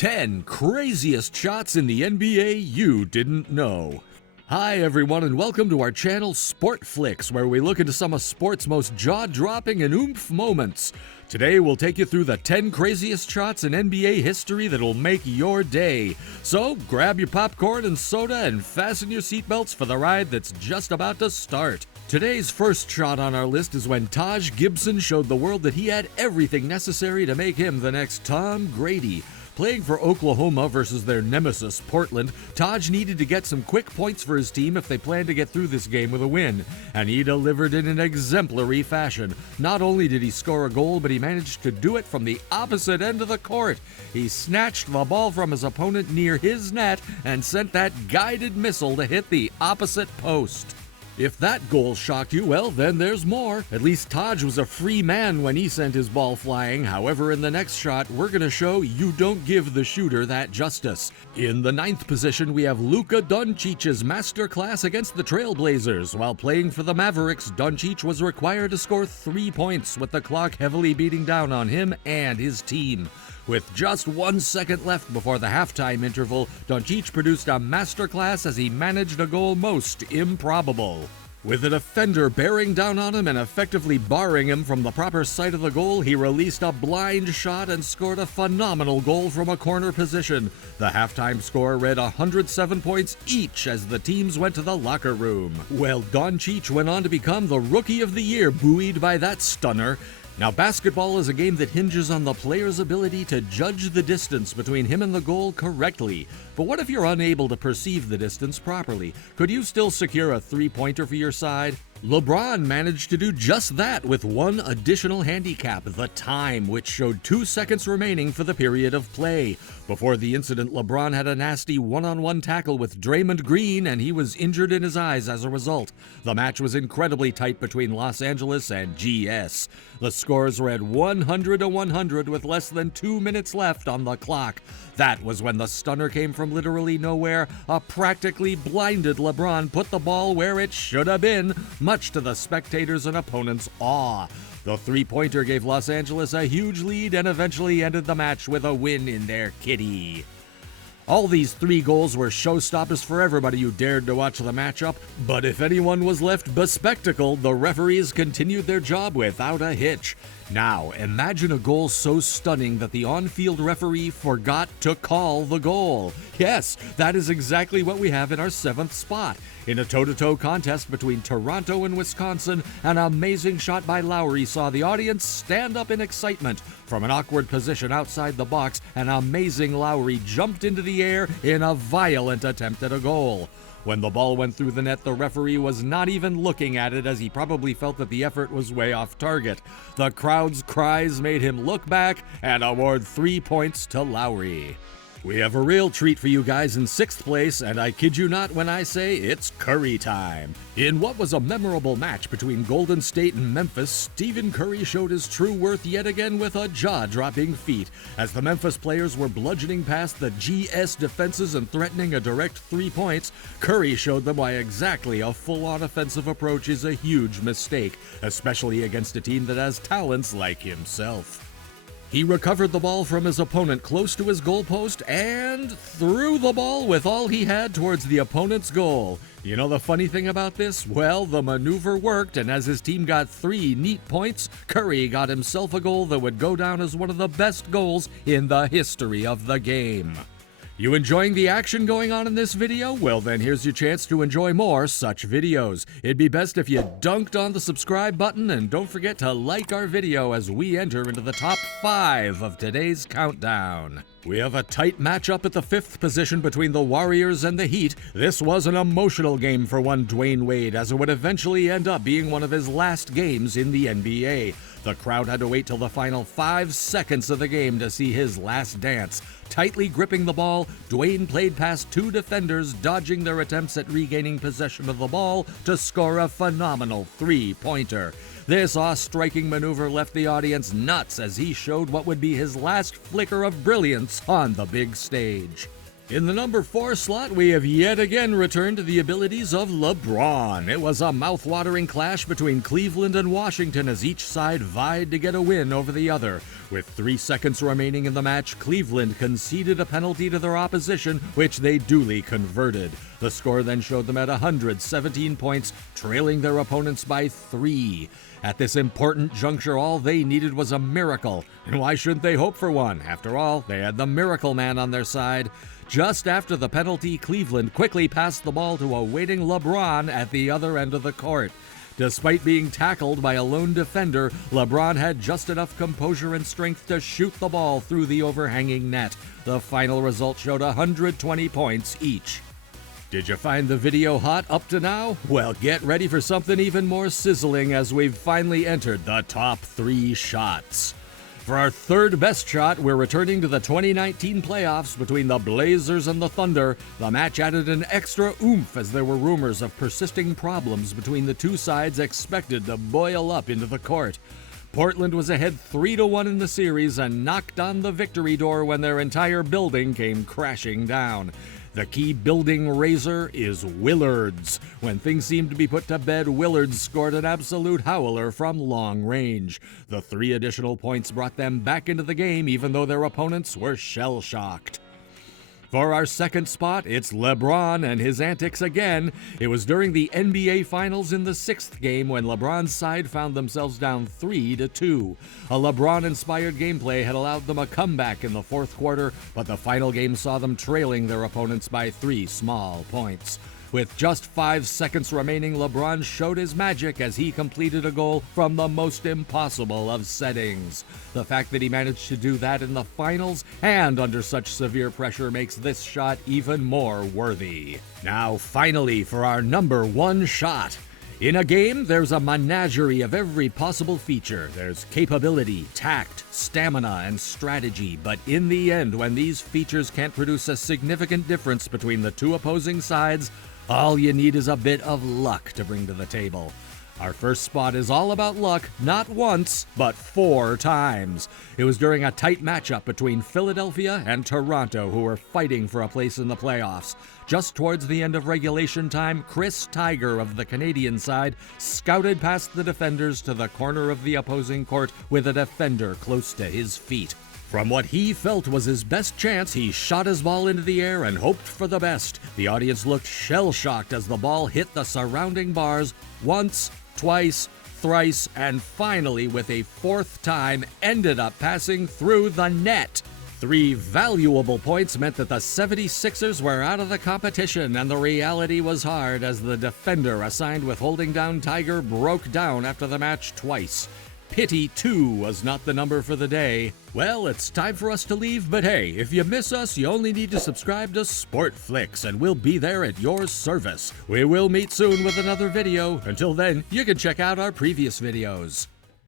10 craziest shots in the NBA you didn't know. Hi everyone and welcome to our channel Sportflix, where we look into some of sports' most jaw-dropping and oomph moments. Today we'll take you through the 10 craziest shots in NBA history that'll make your day. So grab your popcorn and soda and fasten your seatbelts for the ride that's just about to start. Today's first shot on our list is when Taj Gibson showed the world that he had everything necessary to make him the next Tom Brady. Playing for Oklahoma versus their nemesis, Portland, Taj needed to get some quick points for his team if they planned to get through this game with a win, and he delivered in an exemplary fashion. Not only did he score a goal, but he managed to do it from the opposite end of the court. He snatched the ball from his opponent near his net and sent that guided missile to hit the opposite post. If that goal shocked you, well, then there's more. At least Taj was a free man when he sent his ball flying. However, in the next shot, we're going to show you don't give the shooter that justice. In the 9th position, we have Luka Doncic's masterclass against the Trailblazers. While playing for the Mavericks, Doncic was required to score 3 points, with the clock heavily beating down on him and his team. With just 1 second left before the halftime interval, Doncic produced a masterclass as he managed a goal most improbable. With a defender bearing down on him and effectively barring him from the proper side of the goal, he released a blind shot and scored a phenomenal goal from a corner position. The halftime score read 107 points each as the teams went to the locker room. Well, Doncic went on to become the Rookie of the Year, buoyed by that stunner. Now, basketball is a game that hinges on the player's ability to judge the distance between him and the goal correctly. But what if you're unable to perceive the distance properly? Could you still secure a three-pointer for your side? LeBron managed to do just that with one additional handicap, the time, which showed 2 seconds remaining for the period of play. Before the incident, LeBron had a nasty one-on-one tackle with Draymond Green, and he was injured in his eyes as a result. The match was incredibly tight between Los Angeles and GS. The scores read 100-100 with less than 2 minutes left on the clock. That was when the stunner came from literally nowhere. A practically blinded LeBron put the ball where it should have been, much to the spectators' and opponents' awe. The three-pointer gave Los Angeles a huge lead and eventually ended the match with a win in their kitty. All these 3 goals were showstoppers for everybody who dared to watch the matchup, but if anyone was left bespectacled, the referees continued their job without a hitch. Now, imagine a goal so stunning that the on-field referee forgot to call the goal. Yes, that is exactly what we have in our 7th spot. In a toe-to-toe contest between Toronto and Wisconsin, an amazing shot by Lowry saw the audience stand up in excitement. From an awkward position outside the box, an amazing Lowry jumped into the air in a violent attempt at a goal. When the ball went through the net, the referee was not even looking at it, as he probably felt that the effort was way off target. The crowd's cries made him look back and award 3 points to Lowry. We have a real treat for you guys in 6th place, and I kid you not when I say it's Curry time. In what was a memorable match between Golden State and Memphis, Stephen Curry showed his true worth yet again with a jaw-dropping feat. As the Memphis players were bludgeoning past the GS defenses and threatening a direct 3 points, Curry showed them why exactly a full-on offensive approach is a huge mistake, especially against a team that has talents like himself. He recovered the ball from his opponent close to his goalpost and threw the ball with all he had towards the opponent's goal. You know the funny thing about this? Well, the maneuver worked, and as his team got 3 neat points, Curry got himself a goal that would go down as one of the best goals in the history of the game. You enjoying the action going on in this video? Well, then here's your chance to enjoy more such videos. It'd be best if you dunked on the subscribe button, and don't forget to like our video as we enter into the top 5 of today's countdown. We have a tight matchup at the 5th position between the Warriors and the Heat. This was an emotional game for one Dwayne Wade, as it would eventually end up being one of his last games in the NBA. The crowd had to wait till the final 5 seconds of the game to see his last dance. Tightly gripping the ball, Dwayne played past 2 defenders, dodging their attempts at regaining possession of the ball to score a phenomenal 3-pointer. This awe-striking maneuver left the audience nuts as he showed what would be his last flicker of brilliance on the big stage. In the number 4 slot, we have yet again returned to the abilities of LeBron. It was a mouth-watering clash between Cleveland and Washington as each side vied to get a win over the other. With 3 seconds remaining in the match, Cleveland conceded a penalty to their opposition, which they duly converted. The score then showed them at 117 points, trailing their opponents by 3. At this important juncture, all they needed was a miracle. And why shouldn't they hope for one? After all, they had the Miracle Man on their side. Just after the penalty, Cleveland quickly passed the ball to a waiting LeBron at the other end of the court. Despite being tackled by a lone defender, LeBron had just enough composure and strength to shoot the ball through the overhanging net. The final result showed 120 points each. Did you find the video hot up to now? Well, get ready for something even more sizzling as we've finally entered the top 3 shots. For our third best shot, we're returning to the 2019 playoffs between the Blazers and the Thunder. The match added an extra oomph as there were rumors of persisting problems between the two sides expected to boil up into the court. Portland was ahead 3-1 in the series and knocked on the victory door when their entire building came crashing down. The key building razor is Willards. When things seemed to be put to bed, Willards scored an absolute howler from long range. The 3 additional points brought them back into the game, even though their opponents were shell-shocked. For our second spot, it's LeBron and his antics again. It was during the NBA Finals in the 6th game when LeBron's side found themselves down 3-2. A LeBron-inspired gameplay had allowed them a comeback in the 4th quarter, but the final game saw them trailing their opponents by 3 small points. With just 5 seconds remaining, LeBron showed his magic as he completed a goal from the most impossible of settings. The fact that he managed to do that in the finals and under such severe pressure makes this shot even more worthy. Now, finally, for our number 1 shot. In a game, there's a menagerie of every possible feature. There's capability, tact, stamina, and strategy. But in the end, when these features can't produce a significant difference between the two opposing sides, all you need is a bit of luck to bring to the table. Our first spot is all about luck, not once, but 4 times. It was during a tight matchup between Philadelphia and Toronto, who were fighting for a place in the playoffs. Just towards the end of regulation time, Chris Tiger of the Canadian side scouted past the defenders to the corner of the opposing court with a defender close to his feet. From what he felt was his best chance, he shot his ball into the air and hoped for the best. The audience looked shell-shocked as the ball hit the surrounding bars once, twice, thrice, and finally, with a 4th time, ended up passing through the net. 3 valuable points meant that the 76ers were out of the competition, and the reality was hard as the defender assigned with holding down Tiger broke down after the match twice. Pity 2 was not the number for the day. Well, it's time for us to leave, but hey, if you miss us, you only need to subscribe to Sportflix, and we'll be there at your service. We will meet soon with another video. Until then, you can check out our previous videos.